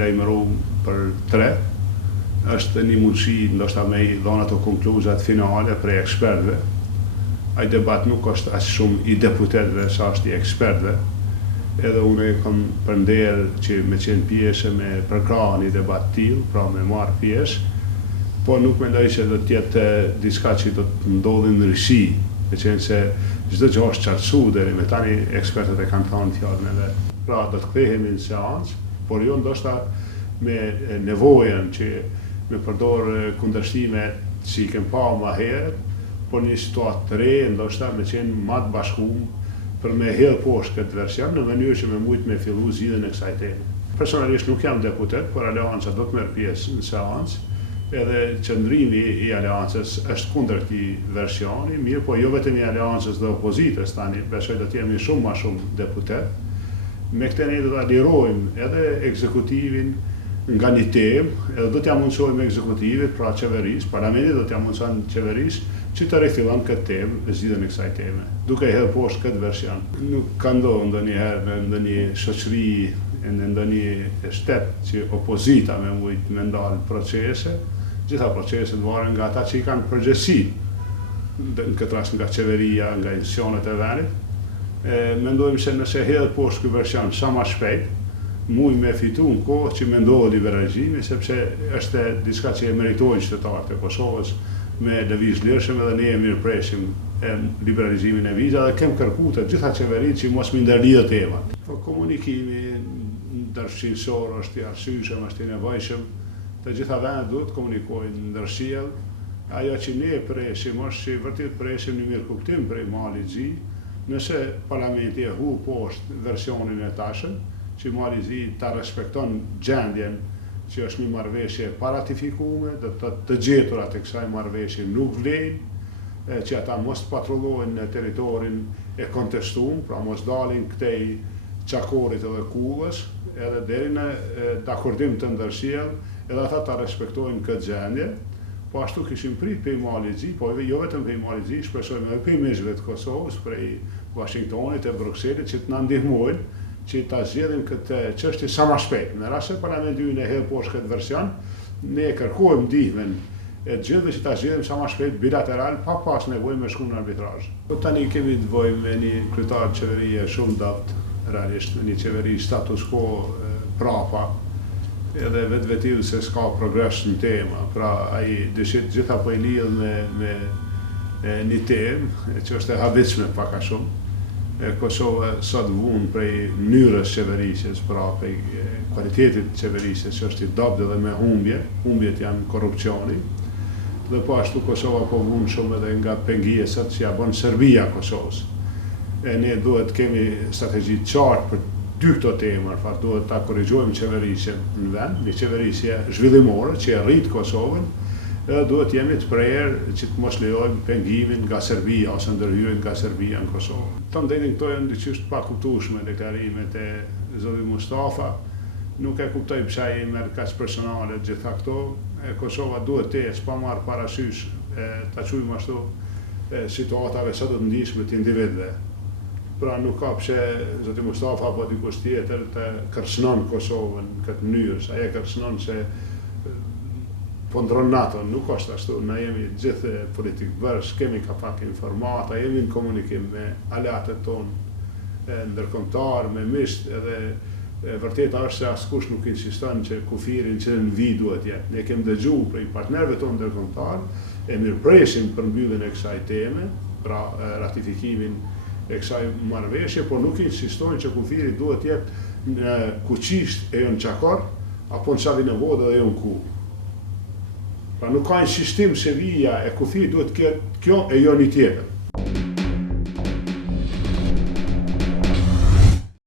lajmëruar për 3, është një mundësi ndoshta me i dhënë ato konkluzat finale për ekspertëve. Ai debat nuk është as shumë i deputetëve sa është i ekspertëve. Edhe unë kam përnder që me qenë pjesë me përkrahë një debat tillë, pra me marrë pjesë, po nuk mendoj se do të jetë diçka që do të ndodhi në rësi, me qenë se çdo gjë është qartësuar deri me tani ekspertët e kanë thënë fjalën e vet. Pra do të kthehemi në seancë, por jo ndoshta me nevojën që me përdor kundërshtime që i kem pa më herët, por një situatë të re, ndoshta me qenë më të bashkuar për me hedhë poshtë këtë version në mënyrë që me mujtë me fillu zgjidhjen e kësaj teme. Personalisht nuk jam deputet, por Aleanca do të merr pjesë në seancë, edhe qëndrimi i Aleancës është kundër këtij versioni, mirë, po jo vetëm i Aleancës dhe opozitës tani, besoj do të jemi shumë më shumë deputet. Me këtë ne do ta lirojmë edhe ekzekutivin nga një temë, edhe do t'ja mundsojmë ekzekutivit, pra qeverisë, parlamenti do t'ja mundson qeverisë që të rifillon këtë temë, zgjidhjen e kësaj teme, duke hedhur poshtë këtë version. Nuk ka ndodhur ndonjëherë në ndonjë shoqëri, në ndonjë shtep që opozita me mujt me ndalë procese, gjitha proceset varen nga ata që i kanë përgjegjësi, në këtë rast nga qeveria, nga institucionet e vendit. Mendojmë se nëse hedhet poshtë ky version sa më shpejt, muj me fitu në kohë që me ndodhë liberalizimi, sepse është diçka që e meritojnë qytetarët e Kosovës me lëvizje lirshëm, edhe ne e mirëpresim liberalizimin e vizave dhe kem kërkuar të gjitha qeveritë që mos më ndërlidhet temat. Po komunikimi ndërfshinësor është i arsyeshëm, është i nevojshëm, të gjitha vendet duhet të komunikojnë ndërsjellë. Ajo që ne presim është që vërtet presim një mirë kuptim prej Malit Zi, nëse parlamenti e hu poshtë versionin e tashëm, që Mali Zi ta respekton gjendjen që është një marrëveshje paratifikume, të gjeturat e kësaj marrëveshje nuk vlejnë, që ata mos patrullojnë në territorin e kontestuar, pra mos dalin këtej Qakorit edhe Kullës, edhe deri në dakordim të ndërsjellë, edhe ata ta respektojnë këtë gjendje. Po ashtu kishim prit prej Malit Zi, po jo vetëm prej Malit Zi, shpresojmë edhe prej mishëve të Kosovës, prej Washingtonit e Brukselit që të na ndihmojnë që ta zgjedhim këtë çështje sa më shpejt. Në rast se parlamenti ynë e hedh poshtë këtë version, ne kërkojmë ndihmën e gjithëve që ta zgjedhim sa më shpejt bilateral, pa pas nevojë me shku në arbitrazh. Po tani kemi të bëjmë me një kryetar qeverie shumë dapt, realisht një qeveri status quo prapa, edhe vetvetill se s'ka progres në tema, pra ai dëshit gjitha po i lidh me një temë që është e habitshme pak a shumë. Kosova sot vunë prej mënyrës qeverisjes, pra prej kualitetit qeverisjes që është i dobët edhe me humbjet janë korrupsioni, dhe po ashtu Kosova po vunë shumë edhe nga pengjesat që ja bën Serbia Kosovës. Ne duhet kemi strategji të qartë për dy këto tema, duhet ta korrigjojmë qeverisjen në vend, një qeverisje zhvillimore që e rrit Kosovën, edhe duhet jemi të prerë që të mos lejojmë pengimin nga Serbia ose ndërhyrjen nga Serbia në Kosovë. Të ndeni këto janë diçysh të pakuptueshme deklarimet e zotit Mustafa. Nuk e kuptoj pse ai merr kaq personale gjitha këto. Kosova duhet të ecë pa marrë parasysh ta quajmë ashtu situatave sa të ndihshme të individëve. Pra nuk ka pse zoti Mustafa apo dikush tjetër të kërcënon Kosovën në këtë mënyrë, ai e kërcënon se po ndron NATO, nuk është ashtu, ne jemi gjithë politikë bërës, kemi ka pak informata, jemi në komunikim me aleatët tonë ndërkombëtar, me misht, edhe vërteta është se askush nuk insiston që kufirin që në vi duhet jetë. Ne kemi dëgjuar prej partnerëve tonë ndërkombëtar, e mirëpresim për mbylljen e kësaj teme, pra ratifikimin e kësaj marrëveshje, por nuk insistojnë që kufiri duhet jetë në Kuqisht e jo në Qakor, apo në Çavin e Vodë dhe jo në Kullë. Pra nuk ka insistim se vija e kufi duhet këtë kjo e jo një tjetër.